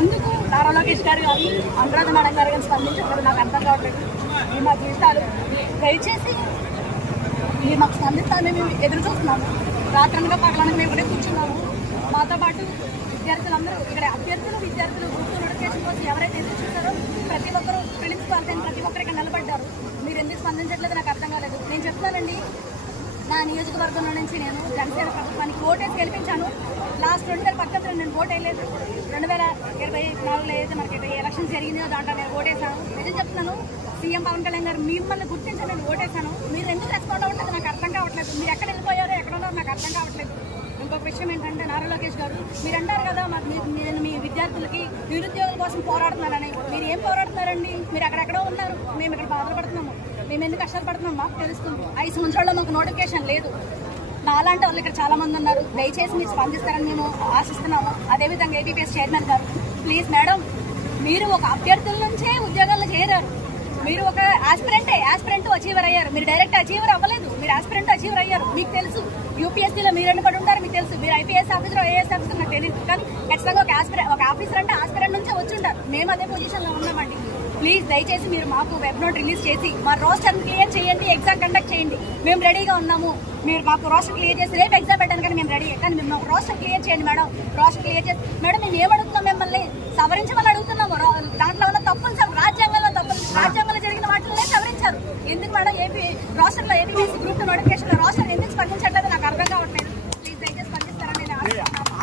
ఎందుకు నారా లోకేష్ గారు కానీ అనురాధ మేడం గారు కానీ స్పందించట్లేదు నాకు అర్థం కావట్లేదు. ఈ మా జీవితాలు దయచేసి ఈ మాకు స్పందిస్తానని మేము ఎదురు చూస్తున్నాము. రాత్రనగా పగలనగా మేము కూడా కూర్చున్నాము. మాతో పాటు విద్యార్థులందరూ ఇక్కడ అభ్యర్థులు విద్యార్థులు గ్రూప్ నోటిఫికేషన్ కోసం ఎవరైతే ఎదురు చూస్తారో ప్రతి ఒక్కరు ప్రిన్సిపాల్స్ అయిన ప్రతి ఒక్కరు ఇక్కడ నిలబడ్డారు. మీరు ఎందుకు స్పందించట్లేదు నాకు అర్థం కాలేదు. నేను చెప్తానండి, నా నియోజకవర్గంలో నుంచి నేను జనసేన ప్రభుత్వానికి ఓటేసి గెలిపించాను. లాస్ట్ 2019 నేను ఓటు వేయలేదు. 2024లో అయితే మనకి ఎలక్షన్ జరిగిందో దాంట్లో నేను ఓటేసాను. నిజం చెప్తున్నాను, సీఎం పవన్ కళ్యాణ్ గారు మిమ్మల్ని గుర్తించి నేను ఓటేసాను. మీరు ఎందుకు రెస్పాండ్ అవ్వట్లేదు నాకు అర్థం కావట్లేదు. మీరు ఎక్కడ వెళ్ళిపోయారో ఎక్కడ ఉన్నారో నాకు అర్థం కావట్లేదు. ఇంకొక విషయం ఏంటంటే నారా లోకేష్ గారు మీరు అంటారు కదా నేను మీ విద్యార్థులకి నిరుద్యోగుల కోసం పోరాడుతున్నానని. మీరు ఏం పోరాడుతున్నారండి? మీరు అక్కడెక్కడో ఉన్నారు, మేము ఇక్కడ బాధపడుతున్నాము. మేము ఎందుకు కష్టాలు పడుతున్నాం మాకు తెలుస్తుంది. 5 సంవత్సరాల్లో మాకు నోటిఫికేషన్ లేదు. నాలాంటి వాళ్ళు ఇక్కడ చాలా మంది ఉన్నారు. దయచేసి మీరు స్పందిస్తారని మేము ఆశిస్తున్నాము. అదేవిధంగా ఏబీపీఎస్ చైర్మన్ గారు ప్లీజ్ మేడం, మీరు ఒక అభ్యర్థుల నుంచే ఉద్యోగాల్లో చేరారు. మీరు ఒక ఆస్పిరెంట్ అచీవర్ అయ్యారు. మీరు డైరెక్ట్ అచీవర్ అవ్వలేదు, మీరు ఆస్పిరెంట్ అచీవర్ అయ్యారు. మీకు తెలుసు యూపీఎస్సీలో మీరు ఎన్నిపడి ఉంటారు మీకు తెలుసు. మీరు ఐపీఎస్ ఆఫీసర్ ఐఏఎస్ ఆఫీసర్ నాకు తెలియదు, కానీ ఖచ్చితంగా ఒక ఆఫీసర్ అంటే ఆస్పిరెంట్ నుంచే వచ్చి ఉంటారు. మేము అదే పొజిషన్లో ఉన్నామండి. ప్లీజ్ దయచేసి మీరు మాకు వెబ్ నోట్ రిలీజ్ చేసి మా రోస్టర్ క్లియర్ చేయండి, ఎగ్జామ్ కండక్ట్ చేయండి. మేము రెడీగా ఉన్నాము. మీరు మాకు రోస్టర్ క్లియర్ చేసి రేపు ఎగ్జామ్ పెట్టాను కానీ మేము రెడీ. కానీ మేము మాకు రోస్టర్ క్లియర్ చేయండి మేడం. రోస్టర్ క్లియర్ చేసి మేడం మేము ఏమడుగుతున్నాం, మిమ్మల్ని సవరించమని అడుగుతున్నాము. దాంట్లో ఉన్న తప్పులు రాజ్యాంగంలో జరిగిన వాటిని సవరించారు. ఎందుకు మేడం ఏపీ రాష్ట్రంలో ఏపీఎస్సీ గ్రూప్ నోటిఫికేషన్ రాష్ట్రం ఎందుకు స్పందించట్లేదు నాకు అర్థం కావట్లేదు. ప్లీజ్ దయచేసి స్పందిస్తారని నేను ఆశిస్తున్నాను.